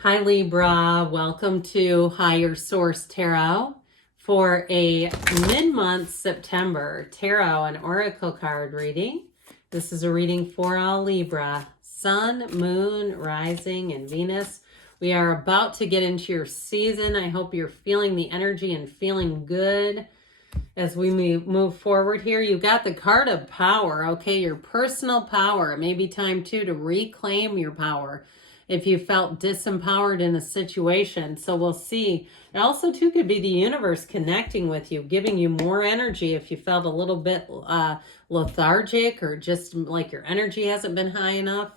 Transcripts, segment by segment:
Hi Libra, welcome to Higher Source Tarot for a mid-month September tarot and oracle card reading. This is a reading for all Libra, Sun, Moon, Rising, and Venus. We are about to get into your season. I hope you're feeling the energy and feeling good as we move forward here. You got the card of power, okay? Your personal power. It may be time too to reclaim your power if you felt disempowered in a situation. So we'll see. It also too could be the universe connecting with you, giving you more energy if you felt a little bit lethargic or just like your energy hasn't been high enough.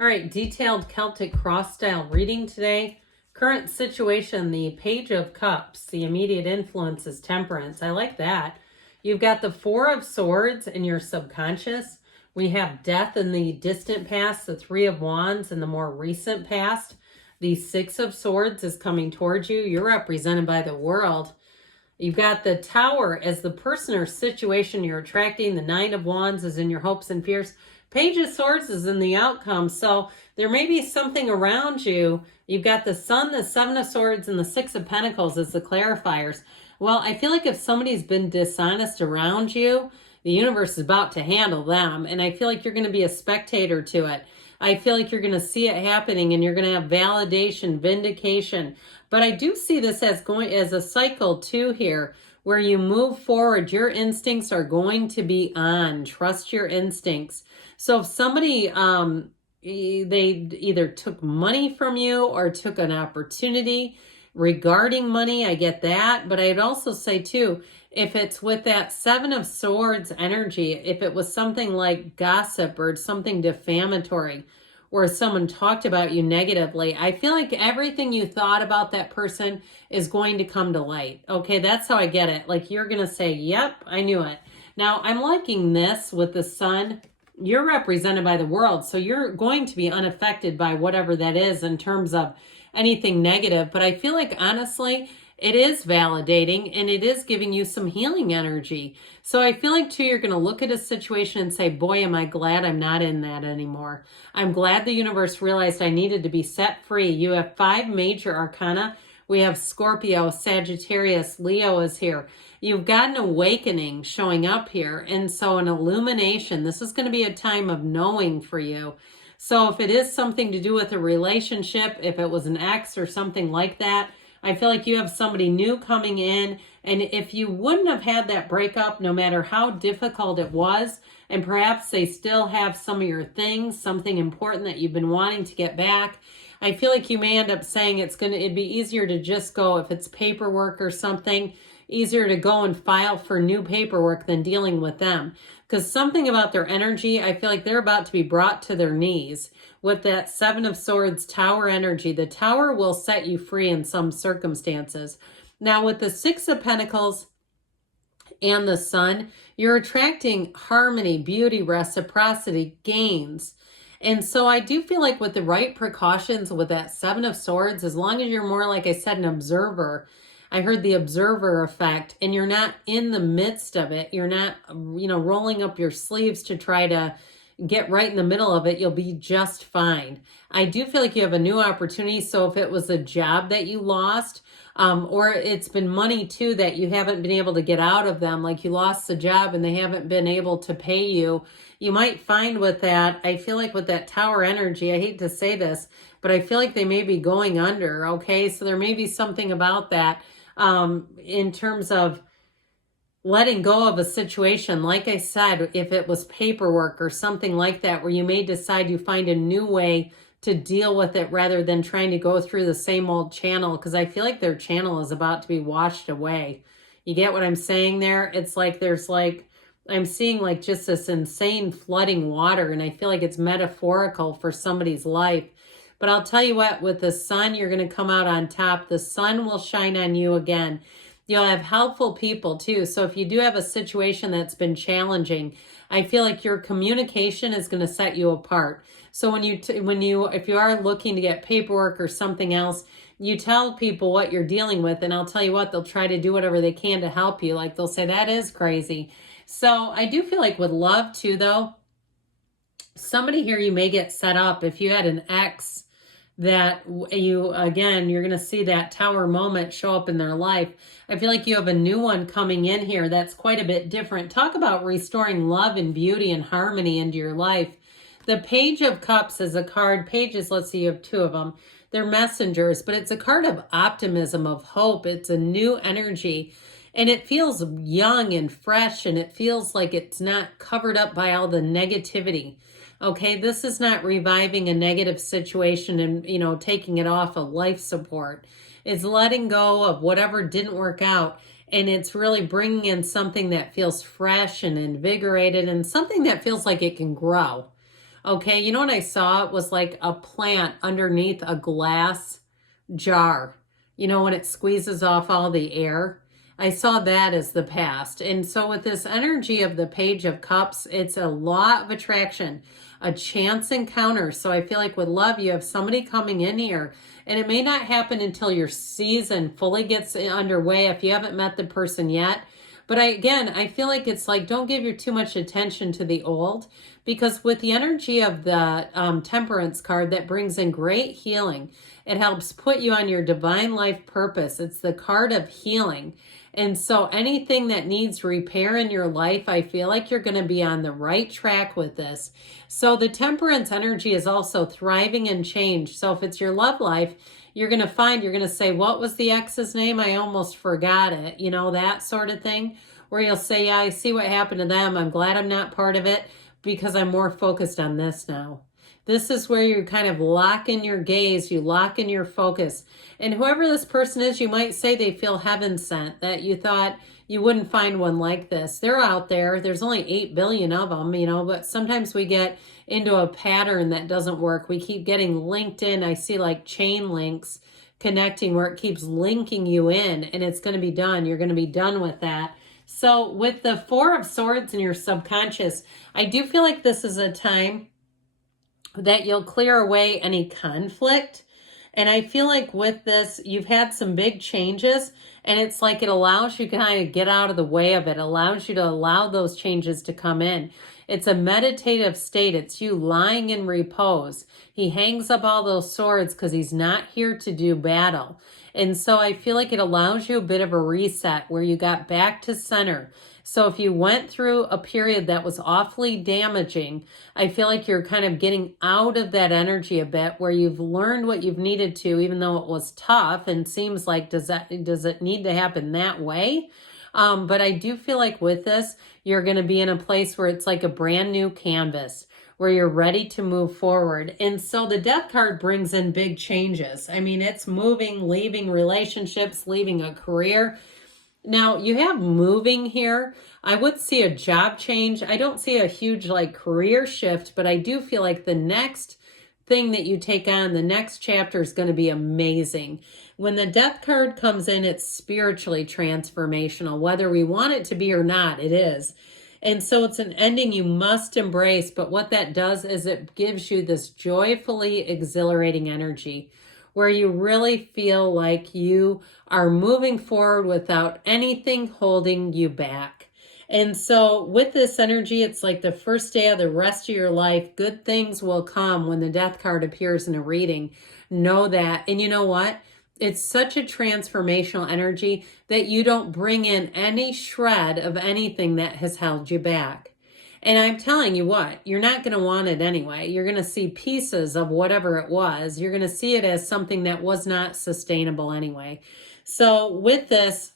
All right, detailed Celtic cross style reading today. Current situation, the Page of Cups. The immediate influence is Temperance. I like that. You've got the Four of Swords in your subconscious. We have Death in the distant past, the Three of Wands in the more recent past. The Six of Swords is coming towards you. You're represented by the World. You've got the Tower as the person or situation you're attracting. The Nine of Wands is in your hopes and fears. Page of Swords is in the outcome. So there may be something around you. You've got the Sun, the Seven of Swords, and the Six of Pentacles as the clarifiers. Well, I feel like if somebody's been dishonest around you, the universe is about to handle them. And I feel like you're going to be a spectator to it. I feel like you're going to see it happening and you're going to have validation, vindication. But I do see this as going as a cycle too here, where you move forward. Your instincts are going to be on. Trust your instincts. So if somebody, they either took money from you or took an opportunity regarding money, I get that. But I'd also say too, if it's with that Seven of Swords energy, if it was something like gossip or something defamatory, or someone talked about you negatively, I feel like everything you thought about that person is going to come to light. Okay, that's how I get it. Like you're going to say, yep, I knew it. Now, I'm liking this with the Sun. You're represented by the World, so you're going to be unaffected by whatever that is in terms of anything negative. But I feel like, honestly, it is validating and it is giving you some healing energy. So I feel like too, you're going to look at a situation and say, boy, am I glad I'm not in that anymore. I'm glad the universe realized I needed to be set free. You have 5 major arcana. We have Scorpio, Sagittarius, Leo is here. You've got an awakening showing up here. And so an illumination, this is going to be a time of knowing for you. So if it is something to do with a relationship, if it was an ex or something like that, I feel like you have somebody new coming in. And if you wouldn't have had that breakup, no matter how difficult it was, and perhaps they still have some of your things, something important that you've been wanting to get back, I feel like you may end up saying it'd be easier to just go, if it's paperwork or something, easier to go and file for new paperwork than dealing with them. Because something about their energy, I feel like they're about to be brought to their knees. With that Seven of Swords Tower energy, the Tower will set you free in some circumstances. Now with the Six of Pentacles and the Sun, you're attracting harmony, beauty, reciprocity, gains. And so I do feel like with the right precautions with that Seven of Swords, as long as you're more, like I said, an observer, I heard the observer effect, and you're not in the midst of it. You're not, rolling up your sleeves to try to get right in the middle of it. You'll be just fine. I do feel like you have a new opportunity. So if it was a job that you lost, or it's been money too that you haven't been able to get out of them, like you lost the job and they haven't been able to pay you, you might find with that, I feel like with that Tower energy, I hate to say this, but I feel like they may be going under, okay? So there may be something about that in terms of letting go of a situation. Like I said, if it was paperwork or something like that, where you may decide you find a new way to deal with it rather than trying to go through the same old channel, because I feel like their channel is about to be washed away. You get what I'm saying there? It's like I'm seeing like just this insane flooding water, and I feel like it's metaphorical for somebody's life. But I'll tell you what, with the Sun, you're going to come out on top. The sun will shine on you again. You'll have helpful people too. So if you do have a situation that's been challenging, I feel like your communication is going to set you apart. So if you are looking to get paperwork or something else, you tell people what you're dealing with, and I'll tell you what, they'll try to do whatever they can to help you. Like they'll say, that is crazy. So I do feel like with love too, though, somebody here, you may get set up. If you had an ex that you, again, you're going to see that tower moment show up in their life. I feel like you have a new one coming in here that's quite a bit different. Talk about restoring love and beauty and harmony into your life. The Page of Cups is a card. Pages, let's see, you have two of them. They're messengers, but it's a card of optimism, of hope. It's a new energy. And it feels young and fresh, and it feels like it's not covered up by all the negativity. Okay, this is not reviving a negative situation and, you know, taking it off of life support. It's letting go of whatever didn't work out, and it's really bringing in something that feels fresh and invigorated and something that feels like it can grow. Okay, you know what I saw? It was like a plant underneath a glass jar. You know, when it squeezes off all the air? I saw that as the past. And so with this energy of the Page of Cups, it's a law of attraction, a chance encounter. So I feel like with love, you have somebody coming in here, and it may not happen until your season fully gets underway if you haven't met the person yet. But I feel like it's like, don't give your too much attention to the old, because with the energy of the Temperance card, that brings in great healing. It helps put you on your divine life purpose. It's the card of healing. And so anything that needs repair in your life, I feel like you're going to be on the right track with this. So the Temperance energy is also thriving and change. So if it's your love life, you're going to say, what was the ex's name? I almost forgot it. You know, that sort of thing, where you'll say, yeah, I see what happened to them. I'm glad I'm not part of it because I'm more focused on this now. This is where you kind of lock in your gaze, you lock in your focus. And whoever this person is, you might say they feel heaven sent, that you thought you wouldn't find one like this. They're out there. There's only 8 billion of them, you know, but sometimes we get into a pattern that doesn't work. We keep getting linked in. I see like chain links connecting where it keeps linking you in, and it's going to be done. You're going to be done with that. So with the Four of Swords in your subconscious, I do feel like this is a time that you'll clear away any conflict. And I feel like with this, you've had some big changes, and it's like it allows you to kind of get out of the way of it, allows you to allow those changes to come in. It's a meditative state. It's you lying in repose. He hangs up all those swords because he's not here to do battle. And so I feel like it allows you a bit of a reset where you got back to center. So if you went through a period that was awfully damaging, I feel like you're kind of getting out of that energy a bit, where you've learned what you've needed to, even though it was tough and seems like, does it need to happen that way? But I do feel like with this, you're going to be in a place where it's like a brand new canvas, where you're ready to move forward. And so the Death card brings in big changes. I mean, it's moving, leaving relationships, leaving a career. Now, you have moving here. I would see a job change. I don't see a huge like career shift, but I do feel like the next thing that you take on, the next chapter is going to be amazing. When the Death card comes in, it's spiritually transformational. Whether we want it to be or not, it is. And so it's an ending you must embrace. But what that does is it gives you this joyfully exhilarating energy, where you really feel like you are moving forward without anything holding you back. And so with this energy, it's like the first day of the rest of your life. Good things will come when the Death card appears in a reading. Know that. And you know what? It's such a transformational energy that you don't bring in any shred of anything that has held you back. And I'm telling you what, you're not going to want it anyway. You're going to see pieces of whatever it was. You're going to see it as something that was not sustainable anyway. So with this,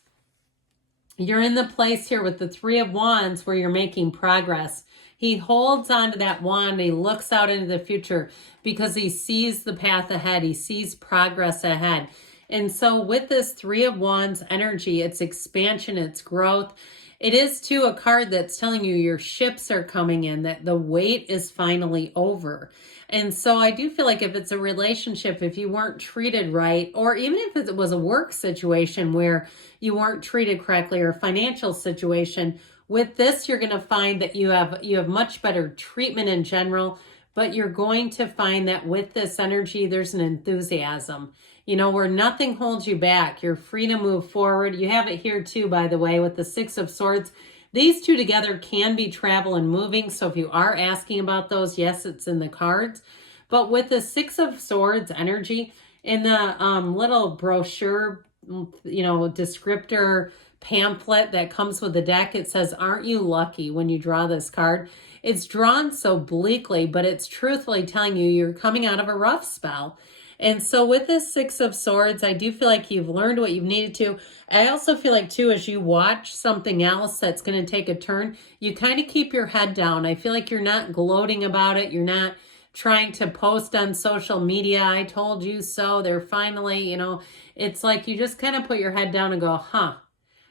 you're in the place here with the Three of Wands where you're making progress. He holds onto that wand. He looks out into the future because he sees the path ahead. He sees progress ahead. And so with this Three of Wands energy, it's expansion, it's growth. It is too a card that's telling you your ships are coming in, that the wait is finally over. And so I do feel like if it's a relationship, if you weren't treated right, or even if it was a work situation where you weren't treated correctly, or a financial situation, with this, you're going to find that you have much better treatment in general, but you're going to find that with this energy, there's an enthusiasm. you know, where nothing holds you back. You're free to move forward. You have it here too, by the way, with the Six of Swords. These two together can be travel and moving. So if you are asking about those, yes, it's in the cards. But with the Six of Swords energy, in the little brochure, you know, descriptor pamphlet that comes with the deck, it says, aren't you lucky when you draw this card? It's drawn so bleakly, but it's truthfully telling you you're coming out of a rough spell. And so with this Six of Swords, I do feel like you've learned what you've needed to. I also feel like, too, as you watch something else that's going to take a turn, you kind of keep your head down. I feel like you're not gloating about it. You're not trying to post on social media, I told you so, they're finally, you know, it's like you just kind of put your head down and go, huh,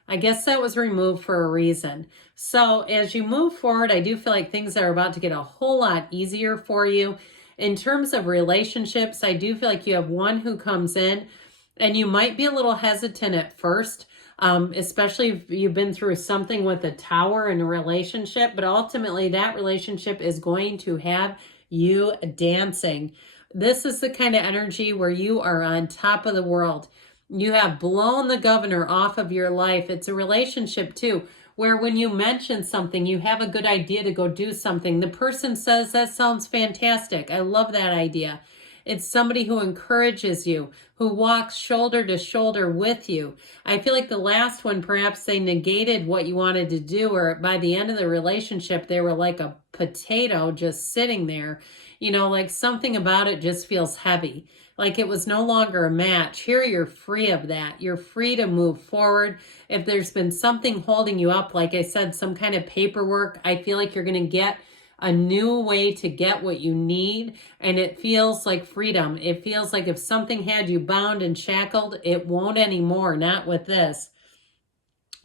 I guess that was removed for a reason. So as you move forward, I do feel like things are about to get a whole lot easier for you. In terms of relationships, I do feel like you have one who comes in and you might be a little hesitant at first, especially if you've been through something with a Tower in a relationship, but ultimately that relationship is going to have you dancing. This is the kind of energy where you are on top of the world. You have blown the governor off of your life. It's a relationship too, where when you mention something, you have a good idea to go do something. The person says, that sounds fantastic. I love that idea. It's somebody who encourages you, who walks shoulder to shoulder with you. I feel like the last one, perhaps they negated what you wanted to do, or by the end of the relationship, they were like a potato just sitting there. You know, like something about it just feels heavy. Like it was no longer a match. Here you're free of that. You're free to move forward. If there's been something holding you up, like I said, some kind of paperwork, I feel like you're going to get a new way to get what you need, and it feels like freedom. It feels like if something had you bound and shackled, it won't anymore, not with this.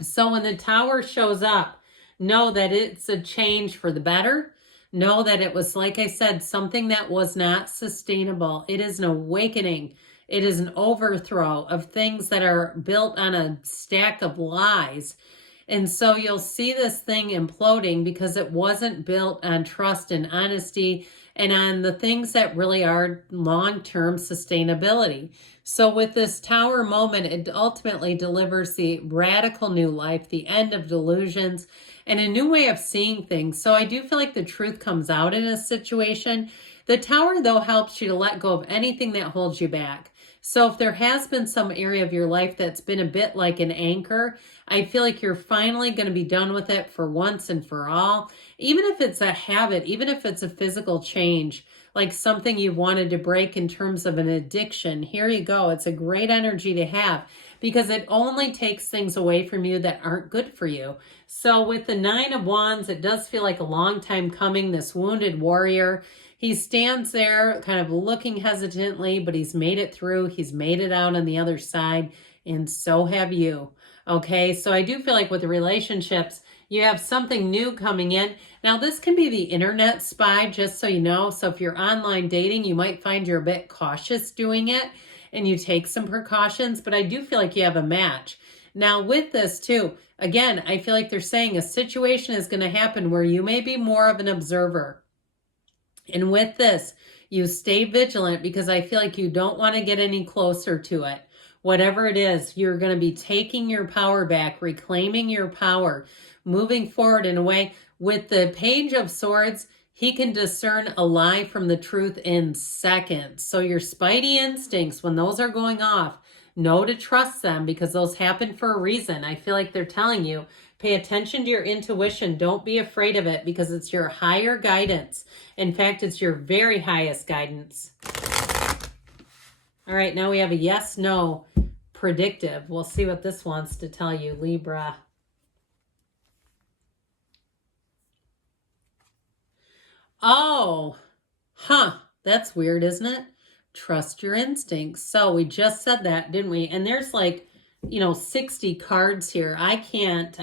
So when the Tower shows up, know that it's a change for the better. Know that it was, like I said, something that was not sustainable. It is an awakening. It is an overthrow of things that are built on a stack of lies. And so you'll see this thing imploding because it wasn't built on trust and honesty and on the things that really are long-term sustainability. So with this Tower moment, it ultimately delivers the radical new life, the end of delusions, and a new way of seeing things. So I do feel like the truth comes out in a situation. The Tower, though, helps you to let go of anything that holds you back. So if there has been some area of your life that's been a bit like an anchor, I feel like you're finally going to be done with it for once and for all. Even if it's a habit, even if it's a physical change, like something you've wanted to break in terms of an addiction, here you go. It's a great energy to have because it only takes things away from you that aren't good for you. So with the Nine of Wands, it does feel like a long time coming, this wounded warrior. He stands there kind of looking hesitantly, but he's made it through. He's made it out on the other side, and so have you. Okay, so I do feel like with the relationships, you have something new coming in. Now, this can be the internet spy, just so you know. So if you're online dating, you might find you're a bit cautious doing it, and you take some precautions, but I do feel like you have a match. Now, with this too, again, I feel like they're saying a situation is going to happen where you may be more of an observer. And with this, you stay vigilant because I feel like you don't want to get any closer to it. Whatever it is, you're going to be taking your power back, reclaiming your power, moving forward in a way. With the Page of Swords, he can discern a lie from the truth in seconds. So your spidey instincts, when those are going off, know to trust them because those happen for a reason. I feel like they're telling you, pay attention to your intuition. Don't be afraid of it because it's your higher guidance. In fact, it's your very highest guidance. All right, now we have a yes, no, predictive. We'll see what this wants to tell you, Libra. Oh, that's weird, isn't it? Trust your instincts. So we just said that, didn't we? And there's like, 60 cards here. I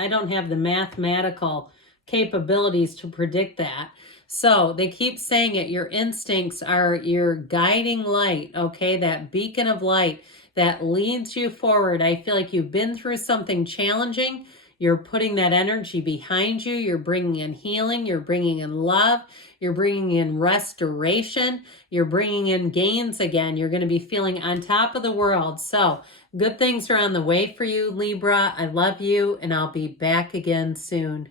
don't have the mathematical capabilities to predict that. So they keep saying it. Your instincts are your guiding light, okay? That beacon of light that leads you forward. I feel like you've been through something challenging. You're putting that energy behind you. You're bringing in healing. You're bringing in love. You're bringing in restoration. You're bringing in gains again. You're going to be feeling on top of the world. So good things are on the way for you, Libra. I love you, and I'll be back again soon.